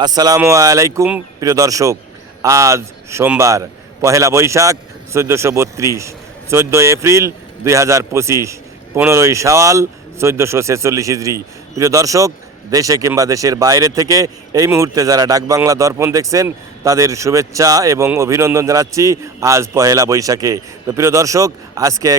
আসসালামু আলাইকুম, প্রিয় দর্শক। আজ সোমবার, পহেলা বৈশাখ, চোদ্দোশো বত্রিশ চোদ্দ এপ্রিল দুই হাজার পঁচিশ, পনেরোই সাওয়াল চোদ্দোশো ছেচল্লিশ ইজরি প্রিয় দর্শক, দেশে কিংবা দেশের বাইরে থেকে এই মুহূর্তে যারা ডাকবাংলা দর্পণ দেখছেন, তাদের শুভেচ্ছা এবং অভিনন্দন জানাচ্ছি আজ পহেলা বৈশাখে। তো প্রিয় দর্শক, আজকে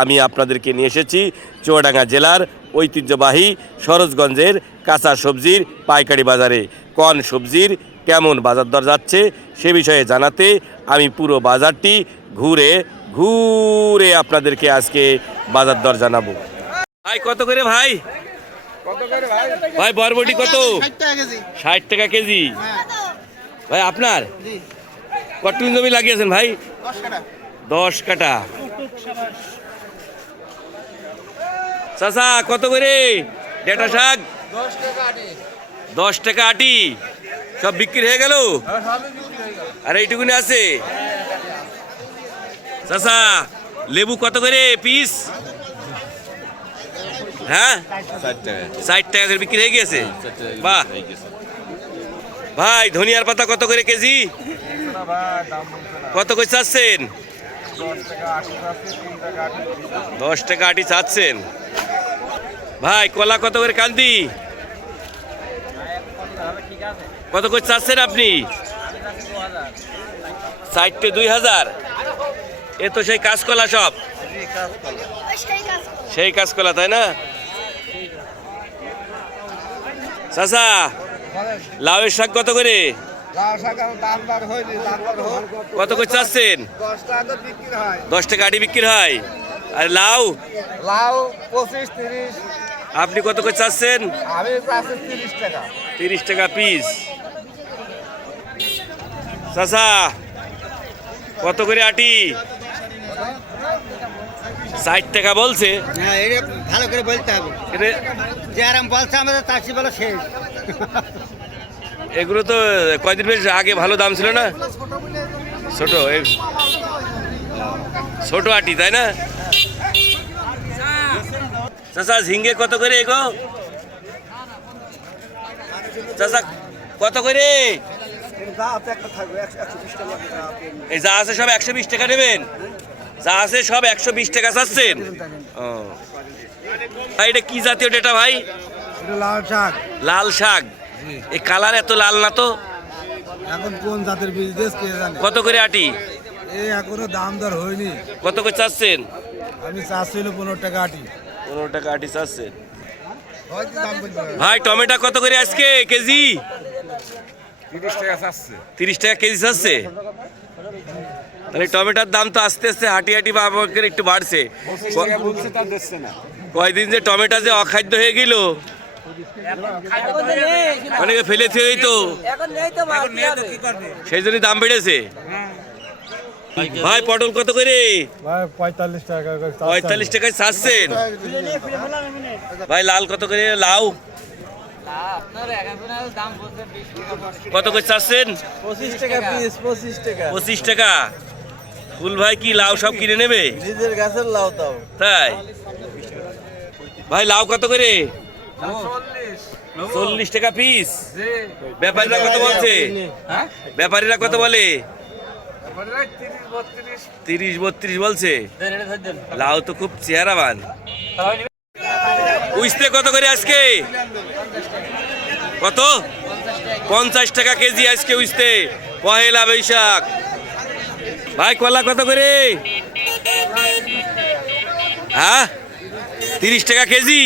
আমি আপনাদেরকে নিয়ে এসেছি চুয়াডাঙ্গা জেলার ঐতিহ্যবাহী সরোজগঞ্জের কাঁচা সবজির পাইকারি বাজারে। কোন সবজির কেমন বাজার দর যাচ্ছে সে বিষয়ে জানাতে আমি পুরো বাজারটি ঘুরে ঘুরে আপনাদেরকে আজকে বাজার দর জানাব। ভাই, কত করে ভাই? ভাই, বরবটি কত? ষাট টাকা কেজি। ভাই, আপনার? কটুন জমি লাগিয়েছেন ভাই? দশ কাটা চাচা, কত করে? ডেটা শাক? দশ টাকা দশ টাকা আটি। সব বিক্রি হয়ে গেল? আর এইটুকুনি আছে। চাচা, লেবু কত করে পিস? হ্যাঁ? ষাট টাকা করে বিক্রি হয়ে গেছে বাহ। ভাই, ধনিয়ার পাতা কত করে কেজি? কত করে চাচ্ছেন? দশ টাকা আটি চাচ্ছেন। ভাই, কলা কত করে কান্দি? কত করে চাচ্ছেন আপনি? চারটে দুই হাজার। এ তো সেই কাঁচকলা সব। সেই কাঁচকলা, তাই না? চাচা, লাউয়ের শাক কত করে? কত করে চাচ্ছেন? দশ টাকা আটি বিক্রি হয়। আর লাউ? লাউ পঁচিশ, তিরিশ। আপনি কত করে চাচ্ছেন? তিরিশ টাকা। তিরিশ টাকা পিস চাচা কত করে আটি? ষাট টাকা বলছে। হ্যাঁ ভালো করে বলতে হবে। এরে- যে আরাম বলছে আমাদের চাষি বলে শেষ। এগুলো তো কয়দিন বেশ আগে ভালো দাম ছিল না? ছোট ছোট আটি তাই না? চাচা ঝিঙ্গে কত করে এগো চাচা কত করে? এই যা আছে সব একশো বিশ টাকা নেবেন। যা আছে সব একশো বিশ টাকা চাচ্ছেন। ও। ভাই এটা কি জাতীয় ডেটা ভাই? লাল শাক। লাল শাক। এই কালার এত লাল না তো? এখন কোন জাতের বিজনেস কে জানে? কত করে আটি? এই এখনও দাম দর হয়নি। কত করে চাচ্ছেন? আমি হলো পনেরো টাকা আটি। পনেরো টাকা আটি চাচ্ছেন হয়তো দাম বলতে হবে ভাই টমেটো কত করে আজকে? কেজি? তিরিশ টাকা কেজি চাচ্ছে? তাহলে টমেটোর দাম তো আস্তে আস্তে হাঁটি হাঁটি বা একটু বাড়ছে। কয়দিন যে টমেটো যে অখাদ্য হয়ে গেল? অনেকে ফেলে তো। সেই জন্যই দাম বেড়েছে? ভাই পটল কত করে? পঁয়তাল্লিশ টাকা পঁয়তাল্লিশ টাকায় চাচ্ছেন? ভাই লাল কত করে? লাউ? কত করে চাচ্ছেন? পঁচিশ টাকা পিস পঁচিশ টাকা। পঁচিশ টাকা। ফুল ভাই কি লাউ সব কিনে নেবে? নিজের গাছের লাউ তাও। তাই? ভাই লাউ কত করে? চল্লিশ। টাকা পিস ব্যাপারীরা কত বলছে? ব্যাপারীরা কত বলে? তিরিশ বত্রিশ বলছে। লাউ তো খুব চেহারাবান। উইস্তে কত করে আজকে? কত? পঞ্চাশ টাকা কেজি আজকে উইস্তে। পহেলা বৈশাখ। ভাই, কলা কত করে? হ্যাঁ? তিরিশ টাকা কেজি?